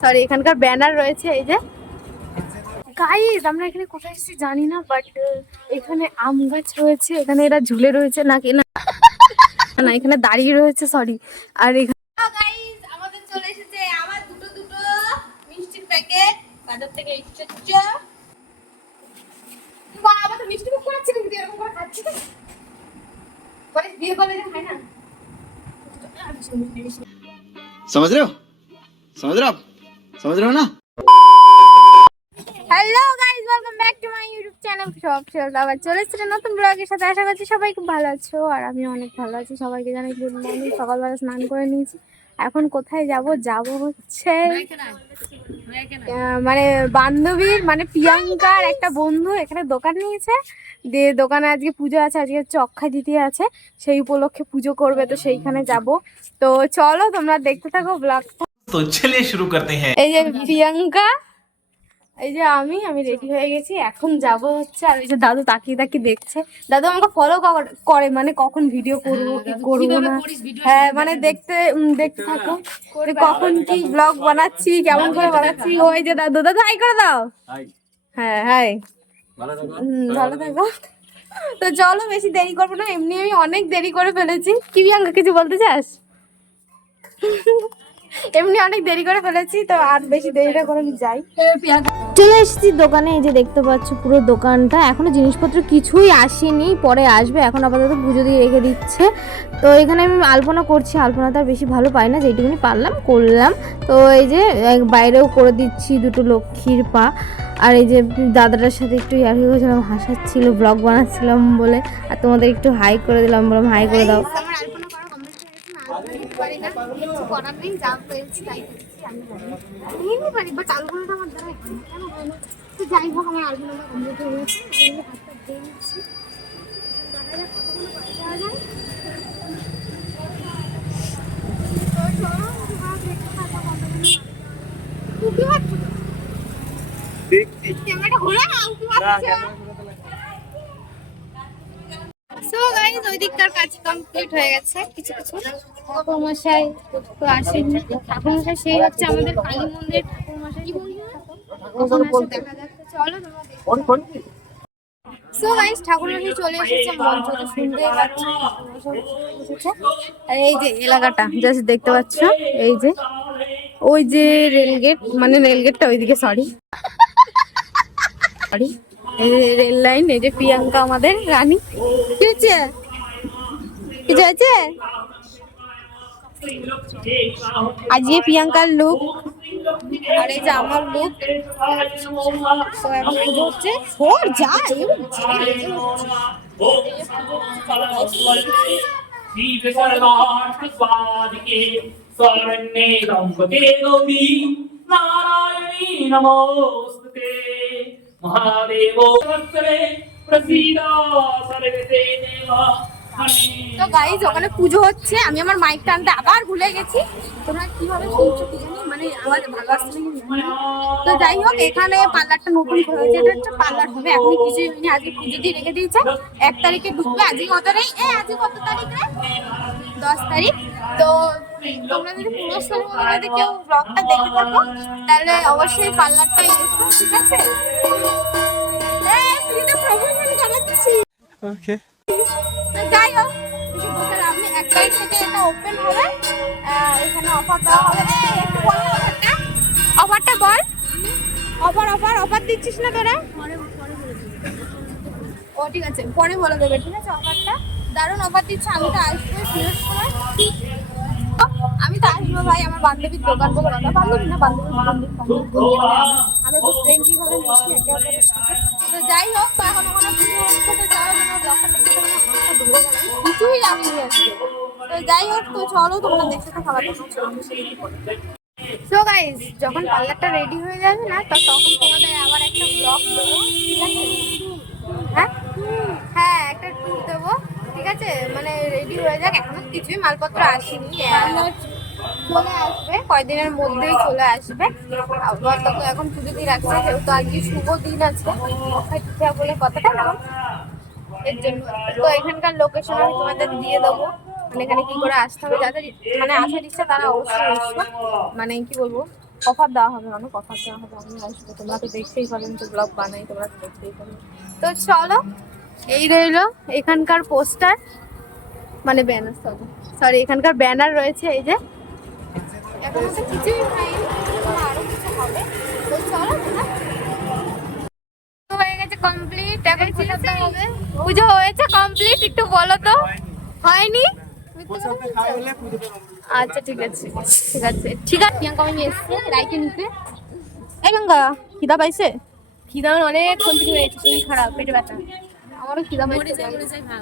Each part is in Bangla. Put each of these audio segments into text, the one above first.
সরি এখানকার ব্যানার রয়েছে এই যে। গাইস আমরা এখানে কোথায় এসেছি জানি না, বাট এখানে আম গাছ রয়েছে, এখানে এরা ঝুলে রয়েছে নাকি না না এখানে দাঁড়িয়ে রয়েছে সরি। আর এখানে গাইস আমাদের চলে এসেছে আমার দুটো দুটো মিষ্টির প্যাকেট বাজার থেকে এসেছে। বাবা তো মিষ্টি মুখ করাচ্ছি কিন্তু এরকম করে খাচ্ছি তো পরে বিয়ে করলে খাই না। समझ रहे हो समझ रहे हो आप समझ रहे हो ना। Hello guys welcome back to my YouTube channel সব শেয়ার। আবার চলে এসেছে নতুন ব্লগের সাথে। আশা করছি সবাই খুব ভালো আছো আর আমি অনেক ভালো আছি। সবাইকে জানাই গুড মর্নিং। সকালবেলা স্নান করে নিয়েছি। এখন কোথায় যাব হচ্ছে মানে বান্ধবীর মানে প্রিয়াঙ্কার একটা বন্ধু এখানে দোকান নিয়েছে, দিয়ে দোকানে আজকে পুজো আছে, আজকে হচ্ছে অক্ষয় তৃতীয়া আছে, সেই উপলক্ষে পুজো করবে, তো সেইখানে যাব। তো চলো তোমরা দেখতে থাকো ব্লগটা। তো চলিয়ে শুরু করতে হ্যাঁ। এই যে প্রিয়াঙ্কা, এই যে আমি রেডি হয়ে গেছি, এখন যাব হচ্ছে। আর এই যে দাদু তাকিয়ে তাকিয়ে দেখছে। দাদু আমাকে ফলো করে মানে কখন ভিডিও করবো কি করবো না, হ্যাঁ মানে দেখতে থাকো কখন কি ব্লগ বানাচ্ছি, কেমন করে বানাচ্ছি। ওই যে দাদু হাই করে দাও। হ্যাঁ হাই, ভালো থাকো। তো চলো বেশি দেরি করবো না, এমনি আমি অনেক দেরি করে ফেলেছি। কি প্রিয়াঙ্কা কিছু বলতে চাস? এমনি অনেক দেরি করে ফেলেছি, তো আর বেশি দেরিটা করে আমি যাই। চলে এসেছি দোকানে, এই যে দেখতে পাচ্ছ পুরো দোকানটা। এখনো জিনিসপত্র কিছুই আসেনি, পরে আসবে। এখন আপাতত পুজো দিয়ে রেখে দিচ্ছে। তো এখানে আমি আলপনা করছি, আলপনা তো আর বেশি ভালো পাই না, যেটুকুনি পারলাম করলাম। তো এই যে বাইরেও করে দিচ্ছি দুটো লক্ষ্মীর পা। আর এই যে দাদাটার সাথে একটু ইয়ার্কি করেছিলাম, হাসাচ্ছিল ব্লগ বানাচ্ছিলাম বলে। আর তোমাদের একটু হাই করে দিলাম, বললাম হাই করে দাও। পারি না, কিছু করার নেই, যা পেয়েছি তাই করেছি। আমি জানি পারি, বাট আলপনাটা আমার দ্বারা হয় না, কেন হয় না? তো যাই হোক আমার আলপনাটা কমপ্লিট হয়ে গেছে। হাতটা দিয়ে নিচ্ছি, দেখা যাক কতগুলো করে দেওয়া যায়। তো চলো দেখতে থাকো কতগুলো। কি হচ্ছে ক্যামেরাটা ঘোরা কি হচ্ছে। সো গাইস ওই দিকটার কাজ কমপ্লিট হয়ে গেছে, কিছু কিছু। ঠাকুরমশাই তো আসেনি, ঠাকুরমশাই সেই হচ্ছে আমাদের কালী মন্দির ঠাকুরমশাই। দেখা যাচ্ছে, চলো তোমরা দেখো। সো গাইস ঠাকুরমশাই চলে এসেছে, মঞ্চ তো শুনতেই পাচ্ছ। আর এই যে এলাকাটা জাস্ট দেখতে পাচ্ছ, এই যে ওই যে রেলগেট, মানে রেলগেটটা ওইদিকে, সরি এই যে রেল লাইন। এই যে প্রিয়াঙ্কা আমাদের রানী। কি হচ্ছে, কিছু হয়েছে? আজকে প্রিয়াঙ্কার লুক আর এই যে আমার লুক। তো এখন পুজো হচ্ছে, ফোর যায় महादेवो प्रसीदा सर्वते देवा। তো গাইজ ওখানে পুজো হচ্ছে, আমি আমার মাইকটা আনতে আবার ভুলে গেছি। তোমরা কিভাবে শুনছো কি জানি, মানে আওয়াজ ভালো আসছে না। তো যাই হোক এখানে পার্লারটা নতুন খোলা হয়েছে, এটা হচ্ছে পার্লার হবে, এখনই কিছুই হয়নি। আজকে পুজো দিয়ে রেখে দিয়েছে, 1 তারিখে ঢুকবে। আজকে কত তারিখ? আজকে কত তারিখ রে? 10 তারিখ। তো তোমরা যদি পুরস্কার মধ্যে কেউ ব্লগটা দেখে থাকো তাহলে অবশ্যই পার্লারটা এসো, ঠিক আছে? প্রমোশন করাচ্ছি। ওকে, যাই হোক কিছু বলতে আপনি 1 তারিখ থেকে এটা ওপেন হবে। এখানে অফার দেওয়া হবে। একটু বল অফারটা, অফারটা বল। অফার দিচ্ছিস না তোরা? ও ঠিক আছে, পরে বলে দেবে, ঠিক আছে? অফারটা দারুণ অফার দিচ্ছে। আমি তো আসবো পুজোর সময়, আমি তো আসবো ভাই। আমার বান্ধবীর দোকান বলে কথা, বান্ধবী না বান্ধবী, আমরা খুব ফ্রেন্ডলি ভাবে মিশি একে অপরের সাথে। তো যাই হোক এখন ওখানে পুজো হচ্ছে, তো চলো তোমরা ব্লগটা দেখতে থাকো। হাতটা ধরে গেল, কিছুই জানিনি আজকে। তো যাই হোক তো চলো তোমরা দেখতে থাকো। সো গাইস যখন পার্লারটা রেডি হয়ে যাবে না, তো তখন তোমাদের আবার একটা ব্লগ দেবো, ঠিক আছে? হ্যাঁ একটা ট্যুর দেবো, ঠিক আছে? মানে রেডি হয়ে যাক, এখনো কিছুই মালপত্র আসেনি, চলে আসবে কয়দিনের মধ্যেই চলে আসবে। আবার তো এখন পুজো দিয়ে রাখছে, যেহেতু আজকে শুভ দিন আছে অক্ষয় তৃতীয়া বলে কথাটা না, এর জন্য। তো এখানকার লোকেশন আমি তোমাদের দিয়ে দেবো, মানে এখানে কি করে আসতে হবে। যাদের মানে আসার ইচ্ছা তারা অবশ্যই এসো। মানে কি বলবো, অফার দেওয়া হবে, অনেক অফার দেওয়া হবে, আমি আসবো, তোমরা তো দেখতেই পাবেন যে ব্লগ বানাই, তোমরা তো দেখতেই পাবেন। তো চলো, এই রইলো এখানকার পোস্টার, মানে ব্যানার, সরি সরি, এখানকার ব্যানার রয়েছে এই যে। এখন তো কিছুই হয়নি, আরো কিছু হবে। তো চলো হয়ে গেছে কমপ্লিট, এখন পুজোটা হবে। পুজো হয়েছে কমপ্লিট, একটু বলো তো হয়নি? আচ্ছা ঠিক আছে ঠিক আছে ঠিক আছে। প্রিয়াঙ্কা আমি এসছে রাইকে নিতে। এই গঙ্গা খিদা পাইছে? খিদা অনেকক্ষণ থেকে রয়েছে, শরীর খারাপ, পেটে ব্যথা। আমারও খিদা পাইছে,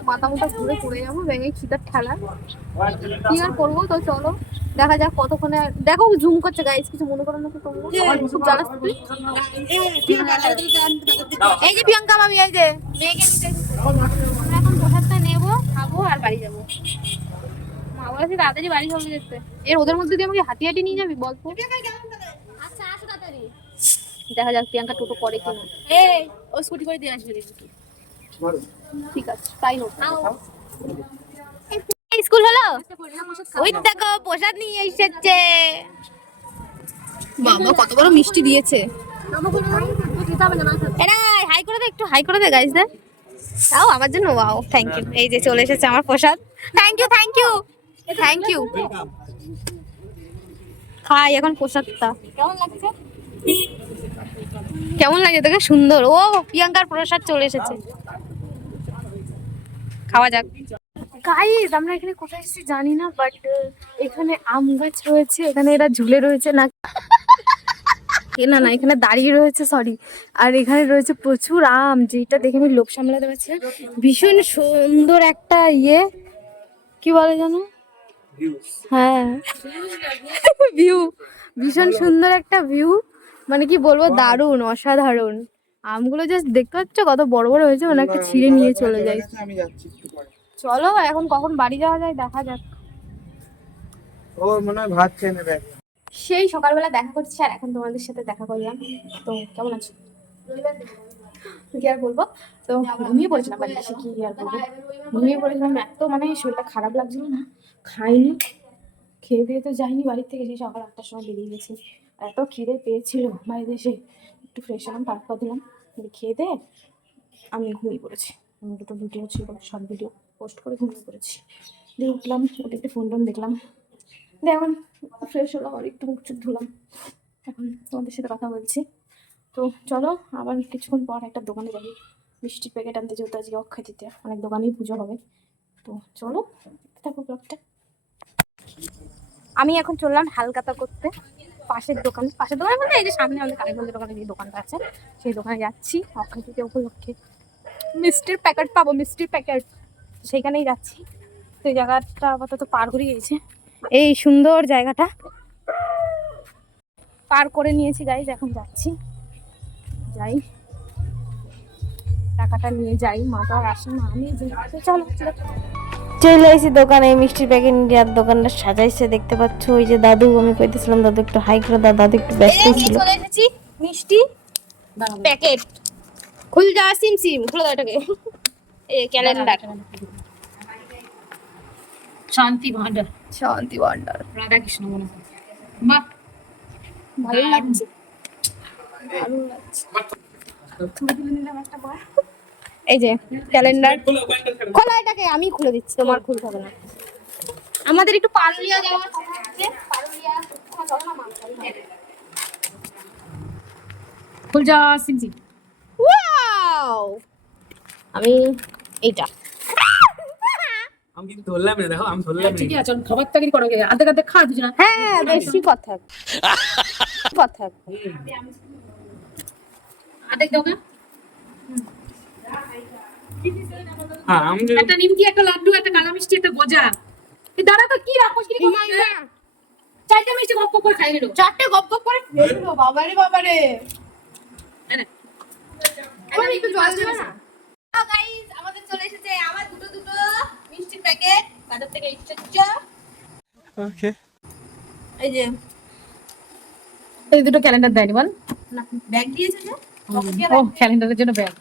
মাথা মুথা ঘুরে পড়ে যাবো ব্যাঙে খিদার ঠেলা। কি আর করবো, তো চলো দেখা যাক কতক্ষণে। দেখো জুম করছে গাইস, কিছু মনে করো না তো তোমরা, আমার খুব জ্বালাস তুই। এই যে প্রিয়াঙ্কা মামি, এই যে মেয়েকে নিতে এসেছে। আমরা এখন প্রসাদটা নেবো, খাবো আর বাড়ি যাবো। মা বলেছে তাড়াতাড়ি বাড়ি চলে যেতে। এর ওদের মধ্যে দিয়ে আমাকে হাতি হাতি নিয়ে যাবি বলতো? আচ্ছা আসো তাড়াতাড়ি। দেখা যাক প্রিয়াঙ্কা টোটো করে কিনা। এই ও স্কুটি করে দিয়ে আসবে দেখি। ঠিক আছে তাই হোক। স্কুল হলো? ওই দেখো প্রসাদ নিয়ে এসেছে। বাবা কত বড় মিষ্টি দিয়েছে। এরা হাই করে দে, একটু হাই করে দে গাইস দে। তাও আমার জন্য ওয়াও, থ্যাংক ইউ। এই যে চলে এসেছে আমার প্রসাদ। Thank you thank you thank you. খাই এখন প্রসাদটা। কেমন লাগছে? কেমন লাগে তোকে? সুন্দর। ও প্রিয়াঙ্কার প্রসাদ চলে এসেছে, খাওয়া যাক। গাইস আমরা এখানে কোথায় এসেছি জানি না, বাট এখানে আম গাছ রয়েছে, এখানে এরা ঝুলে রয়েছে না, না না এখানে দাঁড়িয়ে রয়েছে, সরি। আর এখানে রয়েছে প্রচুর আম, যেটা দেখে আমি লোভ সামলাতে পারছি না। ভীষণ সুন্দর একটা ইয়ে, কি বলে জানো? হ্যাঁ ভিউ, ভীষণ সুন্দর একটা ভিউ, মানে কি বলবো, দারুণ অসাধারণ। আমগুলো জাস্ট দেখতে পাচ্ছ কত বড় বড় হয়েছে, মানে একটা ছিঁড়ে নিয়ে চলে যায়। চলো এখন কখন বাড়ি যাওয়া যায় দেখা যাক। ও মনে হয় ভাত খেয়ে নেবে। সেই সকালবেলা দেখা করছি আর এখন তোমাদের সাথে দেখা করলাম। তো কেমন আছো? কি আর বলবো, তো ঘুমিয়ে পড়েছিলাম বাড়ি এসে, কি আর বলবো, ঘুমিয়ে পড়েছিলাম। এত মানে শরীরটা খারাপ লাগছিল না, খাইনি, খেয়ে দিয়ে তো যাইনি বাড়ির থেকে, সেই সকাল 8টার সময় বেরিয়ে গেছি। আর এত খিদে পেয়েছিল, বাড়িতে এসে একটু ফ্রেশ হলাম, পাক পা দিলাম, খেয়ে দিয়ে আমি ঘুমিয়ে পড়েছি। দুটো ভিডিও ছিল, শর্ট ভিডিও পোস্ট করে ঘুমিয়ে পড়েছি। দিয়ে উঠলাম, ওটা একটু ফোন টোন দেখলাম, দিয়ে এখন ফ্রেশ হলাম আর একটু মুখ চুখ ধুলাম, এখন তোমাদের সাথে কথা বলছি। তো চলো আবার কিছুক্ষণ পর একটা দোকানে যাবি মিষ্টির প্যাকেট আনতে, যেহেতু আজকে অক্ষয় তৃতীয়া, অনেক দোকানেই পুজো হবে। তো চলো দেখতে থাকো ব্লগটা। আমি এখন চললাম হালকাতা করতে, পাশের দোকানে বলতে এই যে সামনে আমাদের কালীগঞ্জের দোকানে যে দোকানটা আছে সেই দোকানে যাচ্ছি। অক্ষয় তৃতীয়া উপলক্ষে মিষ্টির প্যাকেট পাবো, মিষ্টির প্যাকেট, সেইখানেই যাচ্ছি। তো এই জায়গাটা আপাতত পার করে গিয়েছে, এই সুন্দর জায়গাটা পার করে নিয়েছি গাইজ, এখন যাচ্ছি, যাই টাকাটা নিয়ে যাই, মা তো আর আসে না, আমি চলো চলে এসেছি দোকানে, মিষ্টির প্যাকেট নিয়ে। আর দোকানটা সাজাইছে দেখতে পাচ্ছ, ওই যে দাদু, আমি কইতেছিলাম দাদু একটু হাই করে দাও, দাদু একটু ব্যস্ত ছিল। চলে এসেছি মিষ্টি প্যাকেট, খুল যা, সিম সিম খুলে দাও এটাকে। এই ক্যালেন্ডার, শান্তি ভান্ডার, শান্তি ভান্ডার, রাধা কৃষ্ণ মনে হয়। বাহ, ভালো লাগছে, ভালো লাগছে। এই যে ক্যালেন্ডার, খোলা এটাকে, আমি খুলে দিচ্ছি, তোমার খুলতে হবে না। আমাদের একটু পারুলিয়া যাওয়ার কথা আছে, পারুলিয়া চলো না মাছ। খুল যা সিমসি। ওয়াও, আমি এইটা আমি কিন্তু ধরলাম না, দেখো আমি ধরলাম না। ঠিক আছে, খাবার তাগিরি করো, আধে আধে খা দুজনা। হ্যাঁ বেশি কথা কথা। আধেক দাও না। হ্যাঁ আমি একটা নিমকি, একটা লাড্ডু, একটা কালা মিষ্টি, একটা গজা। এই দাঁড়া তো, কি রাখোস কি কমাই না? চারটা মিষ্টি গপ গপ করে খাই নিলো। চারটে গপ গপ করে খেয়ে নিলো, বাবারে বাবারে। এবার একটু জল দিও না। গাইস আমাদের চলে এসেছে আমার দুটো দুটো মিষ্টির প্যাকেট, বাজার থেকে ইচ্ছা। ওকে এই যে এই দুটো ক্যালেন্ডার দেয়নি বল। ব্যাগ দিয়েছে যে, ও ক্যালেন্ডারের জন্য ব্যাগ।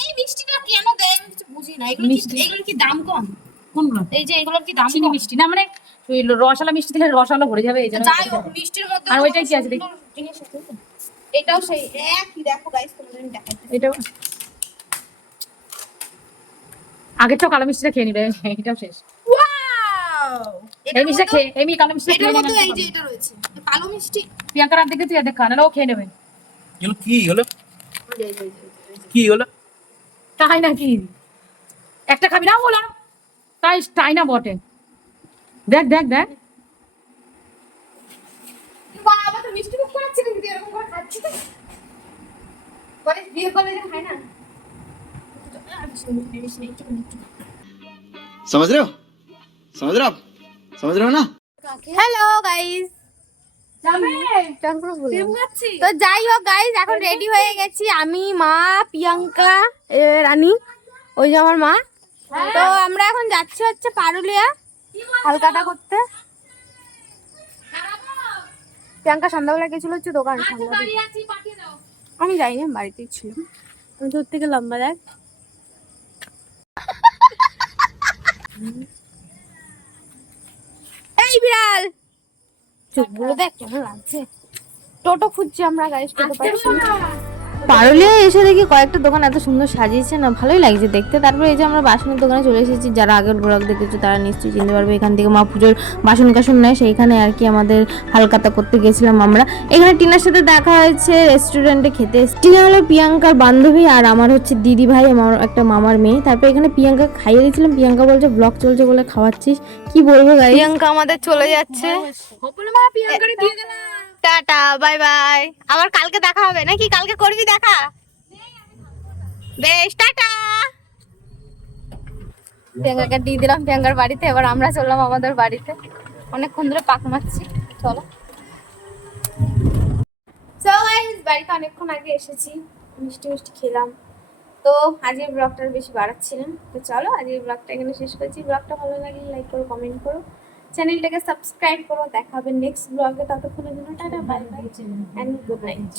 এই মিষ্টিটা কেন দেয় আমি কিছু বুঝি না। এগুলো কি, মিষ্টি। এগুলো কি দাম কম? কোনগুলো? এই যে এগুলোর কি দাম চিনি কম? মিষ্টি না, মানে তুই রসালা মিষ্টি দিলে রসালা ভরে যাবে এই জন্য। যাই হোক মিষ্টির মধ্যে আর ওইটা কি আছে দেখি? জিনিস আছে তো। এটাও সেই একই, দেখো গাইস তোমাদের আমি দেখাচ্ছি। এটা আগেরটাও কালো মিষ্টিটা খেয়ে নিবে, এটাও শেষ। ওয়াও, এই মিষ্টিটা খেয়ে, এই কালো মিষ্টিটা এটার খেয়ে মধ্যে নেবে। এই যে এটা রয়েছে কালো মিষ্টি। প্রিয়াঙ্কার হাত দেখে তুই আর দেখা, নাহলে ও খেয়ে নেবে। এগুলো কি হলো? কি হলো? তাই নাকি? একটা খাবি না বল? তাই না বটে। দেখ দেখ দেখ, বাবা তো মিষ্টি মুখ করাচ্ছে কিন্তু এরকম করে খাচ্ছি তো। পরে বিয়ে করলে যে খায় না। समझ रहे हो समझ रहे हो आप समझ रहे हो ना হ্যালো গাইস, তো যাই হোক গাইস, এখন রেডি হয়ে গেছি আমি, মা, প্রিয়াঙ্কা, রানী, ওই যে আমার মা। তো আমরা এখন যাচ্ছি হচ্ছে পারুলিয়া হালকাটা করতে। প্রিয়াঙ্কা সন্ধ্যাবেলা গেছিল হচ্ছে দোকান, আমি যাইনি, আমি বাড়িতেই ছিলাম। আমি দূর থেকে লম্বা দেখ। এই বিড়াল চোখগুলো দেখ কেমন লাগছে। টোটো খুঁজছি আমরা গাইস, টোটো পাচ্ছি না। পারুলিয়া এসে দেখি কয়েকটা দোকান এত সুন্দর সাজিয়েছে না, ভালোই লাগছে দেখতে। তারপরে এই যে আমরা বাসনের দোকানে চলে এসেছি, যারা আগের ব্লগ দেখেছো তারা নিশ্চয়ই চিনতে পারবে। এখান থেকে মা পুজোর বাসন কাসন নেয়, সেইখানে আর কি আমাদের হালকাতা করতে গেছিলাম আমরা। এখানে টিনার সাথে দেখা হয়েছে রেস্টুরেন্টে খেতে। টিনা হলো প্রিয়াঙ্কার বান্ধবী আর আমার হচ্ছে দিদি ভাই, আমার একটা মামার মেয়ে। তারপরে এখানে প্রিয়াঙ্কা খাইয়ে দিয়েছিলাম, প্রিয়াঙ্কা বলছে ব্লগ চলছে বলে খাওয়াচ্ছিস, কি বলবো গাইস। প্রিয়াঙ্কা আমাদের চলে যাচ্ছে, প্রিয়াঙ্কারে দিয়ে দিলাম। টাটা বাই বাই, আবার কালকে দেখা হবে নাকি? কালকে করবি দেখা? বেশ, টাটা। প্রিয়াঙ্কাকে দিয়ে দিলাম প্রিয়াঙ্কার বাড়িতে, এবার আমরা চললাম আমাদের বাড়িতে। অনেকক্ষণ ধরে পাক মারছি, চলো। সো গাইস, বাড়িতে অনেকক্ষণ আগে এসেছি, মিষ্টি মিষ্টি খেলাম। তো আজকের ব্লগটা আর বেশি বাড়াচ্ছি না, তো চলো আজকের ব্লগটা এখানে শেষ করছি। ব্লগটা ভালো লাগলে লাইক করো, কমেন্ট করো, চ্যানেলটাকে সাবস্ক্রাইব করো। দেখা হবে নেক্সট ব্লগে, ততক্ষণের জন্য tata bye bye and good night.